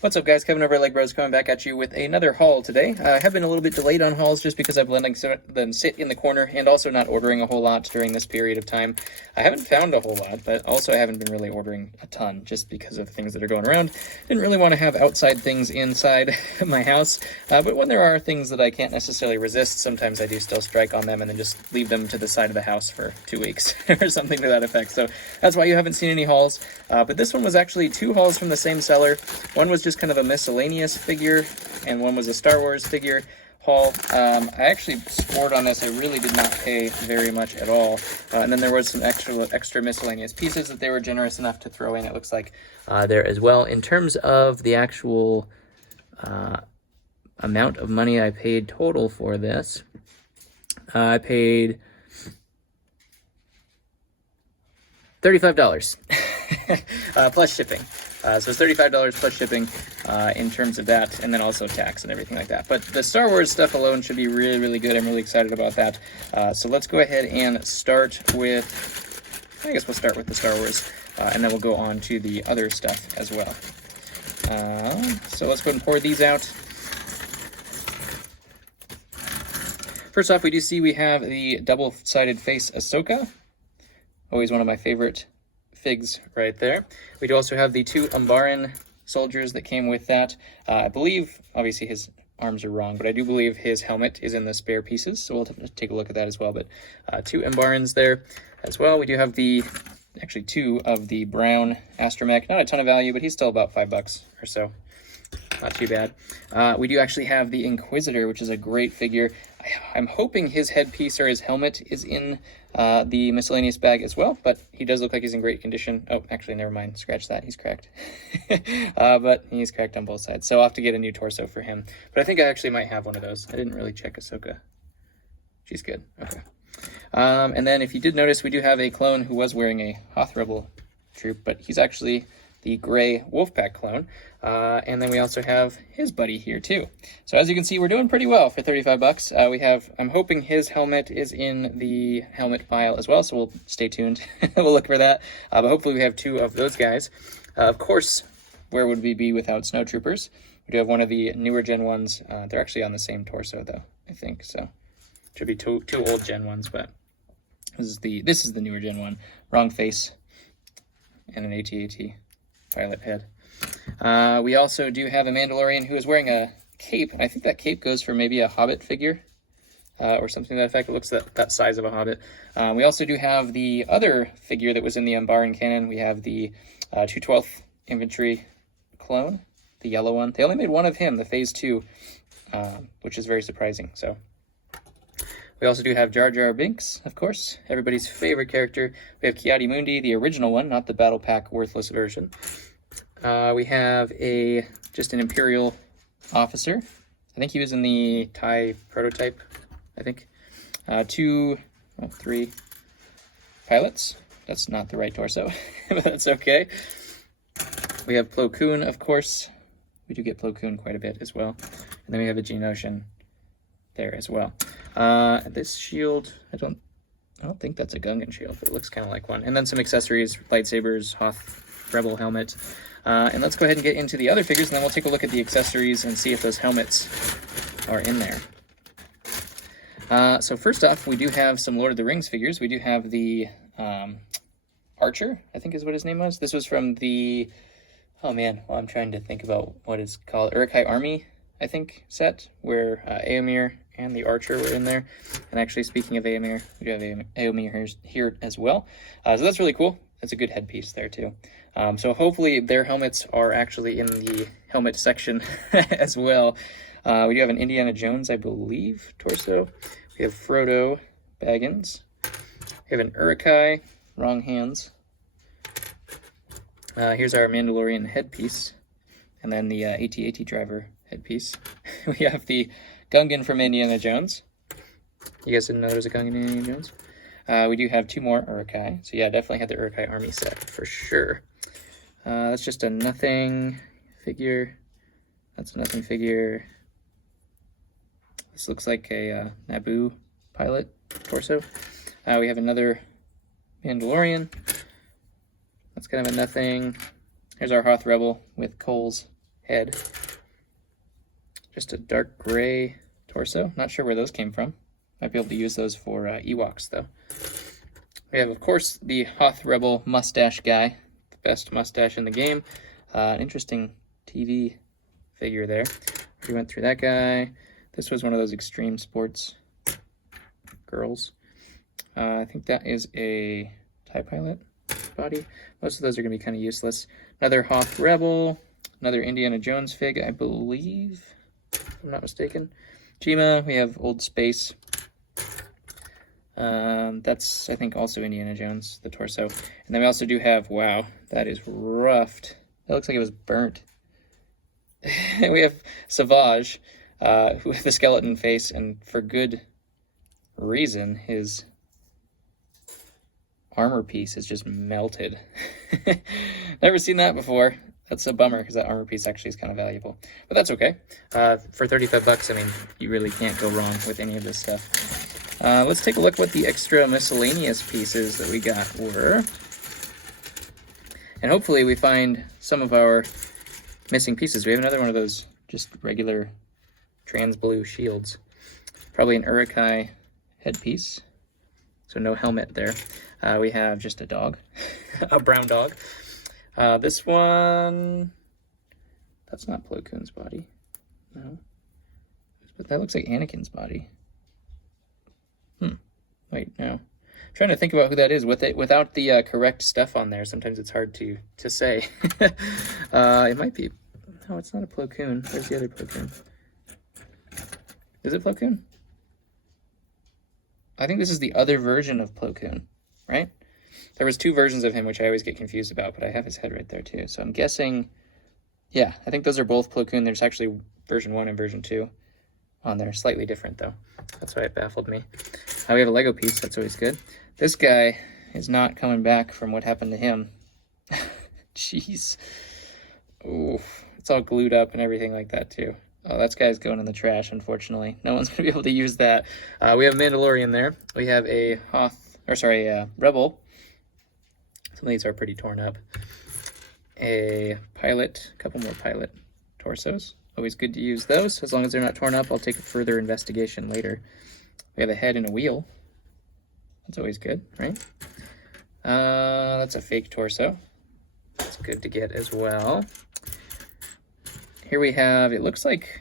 What's up, guys? Kevin over at LEGbrOs coming back at you with another haul today. I have been a little bit delayed on hauls just because I've been letting them sit in the corner and also not ordering a whole lot during this period of time. I haven't found a whole lot, but also I haven't been really ordering a ton just because of things that are going around. Didn't really want to have outside things inside my house, but when there are things that I can't necessarily resist, sometimes I do still strike on them and then just leave them to the side of the house for 2 weeks or something to that effect. So that's why you haven't seen any hauls, but this one was actually 2 hauls from the same seller. One was just kind of a miscellaneous figure, and one was a Star Wars figure haul. I actually scored on this. I really did not pay very much at all. And then there was some extra miscellaneous pieces that they were generous enough to throw in, it looks like, there as well. In terms of the actual amount of money I paid total for this, I paid $35 plus shipping. So it's $35 plus shipping in terms of that, and then also tax and everything like that. But the Star Wars stuff alone should be really, really good. I'm really excited about that. So let's go ahead and start with, I guess we'll start with the Star Wars, and then we'll go on to the other stuff as well. So let's go ahead and pour these out. First off, we do see we have the double-sided face Ahsoka. Always one of my favorite figs right there. We do also have the 2 Umbaran soldiers that came with that. I believe, obviously his arms are wrong, but I do believe his helmet is in the spare pieces, so we'll take a look at that as well. But 2 Umbarans there as well. We do have actually 2 of the brown astromech. Not a ton of value, but he's still about $5 or so. Not too bad. We do actually have the Inquisitor, which is a great figure. I'm hoping his headpiece or his helmet is in the miscellaneous bag as well, but he does look like he's in great condition. Oh, actually, never mind. Scratch that. He's cracked. But he's cracked on both sides, so I'll have to get a new torso for him. But I think I actually might have one of those. I didn't really check Ahsoka. She's good. Okay. And then if you did notice, we do have a clone who was wearing a Hoth Rebel troop, but he's actually the gray Wolfpack clone. And then we also have his buddy here too. So as you can see, we're doing pretty well for $35. I'm hoping his helmet is in the helmet pile as well, so we'll stay tuned. We'll look for that. But hopefully we have 2 of those guys. Of course, where would we be without snowtroopers? We do have one of the newer Gen 1s. They're actually on the same torso though, I think. So should be two old Gen 1s, but this is the newer Gen 1. Wrong face and an AT-AT pilot head. We also do have a Mandalorian who is wearing a cape, and I think that cape goes for maybe a Hobbit figure or something to that effect. It looks that size of a Hobbit. We also do have the other figure that was in the Umbaran canon. We have the 212th Infantry clone, the yellow one. They only made one of him, the Phase 2, which is very surprising. So we also do have Jar Jar Binks, of course, everybody's favorite character. We have Ki-Adi-Mundi, the original one, not the Battle Pack worthless version. We have just an Imperial officer. I think he was in the TIE prototype, I think. 3 pilots. That's not the right torso, but that's okay. We have Plo Koon, of course. We do get Plo Koon quite a bit as well. And then we have a Geonosian there as well. This shield, I don't think that's a Gungan shield, but it looks kind of like one. And then some accessories, lightsabers, Hoth Rebel helmet. And let's go ahead and get into the other figures, and then we'll take a look at the accessories and see if those helmets are in there. So first off, we do have some Lord of the Rings figures. We do have the Archer, I think is what his name was. This was from the, oh man, well, I'm trying to think about what it's called, Uruk-hai Army, I think, set, where Éomer and the Archer were in there. And actually, speaking of Éomer, we do have Éomer here as well. So that's really cool. That's a good headpiece there too. So hopefully their helmets are actually in the helmet section as well. We do have an Indiana Jones, I believe, torso. We have Frodo Baggins. We have an Uruk-hai, wrong hands. Here's our Mandalorian headpiece. And then the AT-AT driver headpiece. We have the Gungan from Indiana Jones. You guys didn't know there was a Gungan in Indiana Jones? We do have 2 more Uruk-hai. So yeah, definitely had the Uruk-hai army set for sure. That's just a nothing figure. That's a nothing figure. This looks like a Naboo pilot torso. We have another Mandalorian. That's kind of a nothing. Here's our Hoth Rebel with Cole's head. Just a dark gray torso. Not sure where those came from. Might be able to use those for Ewoks, though. We have, of course, the Hoth Rebel mustache guy. The best mustache in the game. Interesting TV figure there. We went through that guy. This was one of those extreme sports girls. I think that is a TIE Pilot body. Most of those are going to be kind of useless. Another Hoth Rebel. Another Indiana Jones fig, I believe, if I'm not mistaken. Jima, we have Old Space. That's, I think, also Indiana Jones, the torso. And then we also do have, wow, that is roughed. That looks like it was burnt. We have Savage, with the skeleton face, and for good reason, his armor piece is just melted. Never seen that before. That's a bummer, because that armor piece actually is kind of valuable. But that's okay. For 35 bucks, I mean, you really can't go wrong with any of this stuff. Let's take a look what the extra miscellaneous pieces that we got were. And hopefully we find some of our missing pieces. We have another one of those just regular trans blue shields. Probably an Urukai headpiece. So no helmet there. We have just a dog, a brown dog. This one, that's not Plo Koon's body. No. But that looks like Anakin's body. Wait, no. I'm trying to think about who that is. Without the correct stuff on there, sometimes it's hard to say. It might be. No, it's not a Plo Koon. Where's the other Plo Koon? Is it Plo Koon? I think this is the other version of Plo Koon, right? There was two versions of him, which I always get confused about, but I have his head right there too. So I'm guessing, yeah, I think those are both Plo Koon. There's actually version 1 and version 2 on there. Slightly different, though. That's why it baffled me. We have a Lego piece. That's always good. This guy is not coming back from what happened to him. Jeez. Oof. It's all glued up and everything like that, too. Oh, that guy's going in the trash, unfortunately. No one's going to be able to use that. We have a Mandalorian there. We have a Rebel. Some of these are pretty torn up. A pilot, a couple more pilot torsos. Always good to use those. As long as they're not torn up, I'll take a further investigation later. We have a head and a wheel. That's always good, right? That's a fake torso. That's good to get as well. Here we have, it looks like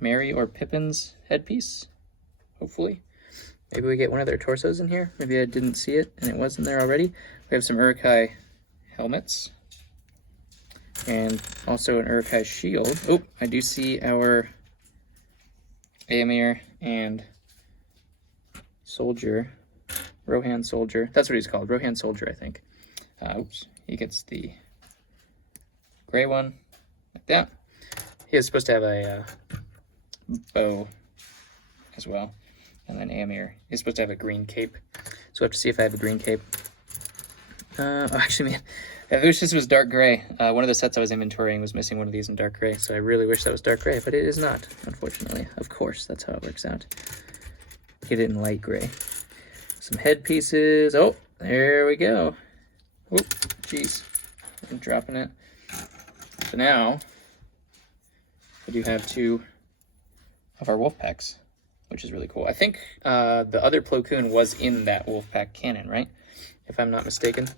Mary or Pippin's headpiece, hopefully. Maybe we get one of their torsos in here. Maybe I didn't see it and it wasn't there already. We have some Urukai helmets. And also an Urukai shield. Oh, I do see our Aemir and Soldier. Rohan Soldier. That's what he's called. Rohan Soldier, I think. Oops. He gets the gray one. Like that. He is supposed to have a bow as well. And then Aemir is supposed to have a green cape. So we'll have to see if I have a green cape. Actually, man, I wish this was dark gray. One of the sets I was inventorying was missing one of these in dark gray, so I really wish that was dark gray, but it is not, unfortunately. Of course, that's how it works out. Get it in light gray. Some head pieces. Oh, there we go. Oh, jeez. I'm dropping it. So now, we do have two of our wolf packs, which is really cool. I think the other Plo Koon was in that wolf pack canon, right? If I'm not mistaken.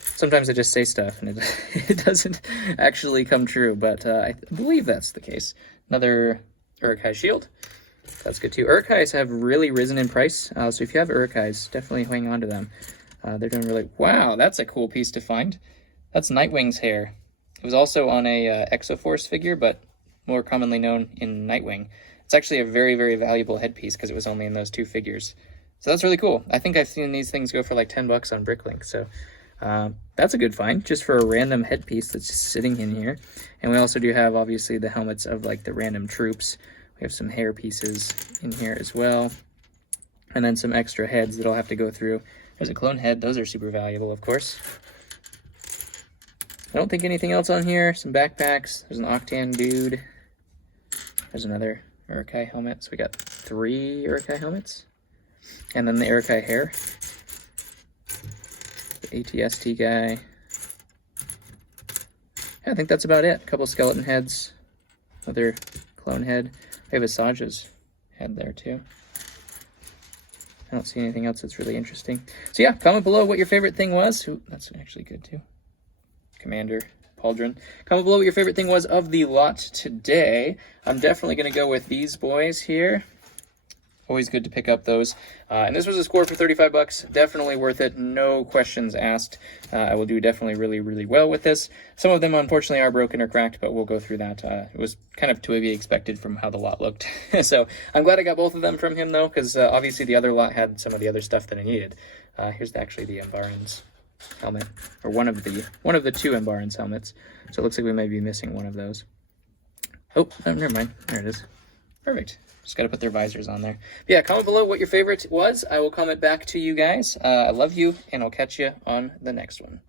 Sometimes I just say stuff and it doesn't actually come true, but I believe that's the case. Another Urukai shield. That's good too. Urukais have really risen in price, so if you have Urukais, definitely hang on to them. They're doing really... Wow, that's a cool piece to find. That's Nightwing's hair. It was also on a Exoforce figure, but more commonly known in Nightwing. It's actually a very, very valuable headpiece because it was only in those two figures. So that's really cool. I think I've seen these things go for like 10 bucks on Bricklink, so that's a good find, just for a random headpiece that's just sitting in here. And we also do have, obviously, the helmets of like the random troops. We have some hair pieces in here as well. And then some extra heads that I'll have to go through. There's a clone head. Those are super valuable, of course. I don't think anything else on here. Some backpacks. There's an Octan dude. There's another Urukai helmet. So we got 3 Urukai helmets. And then the Urukai hair. The ATST guy. Yeah, I think that's about it. A couple skeleton heads, another clone head. We have Asaja's head there too. I don't see anything else that's really interesting. So yeah, comment below what your favorite thing was. Ooh, that's actually good too. Commander Pauldron. Comment below what your favorite thing was of the lot today. I'm definitely going to go with these boys here. Always good to pick up those. And this was a score for 35 bucks. Definitely worth it. No questions asked. I will do definitely really, really well with this. Some of them, unfortunately, are broken or cracked, but we'll go through that. It was kind of to be expected from how the lot looked. So I'm glad I got both of them from him, though, because obviously the other lot had some of the other stuff that I needed. Here's actually the Mbaran's helmet, or one of the two Mbaran's helmets. So it looks like we might be missing one of those. Oh, never mind. There it is. Perfect. Just got to put their visors on there. But yeah, comment below what your favorite was. I will comment back to you guys. I love you, and I'll catch you on the next one.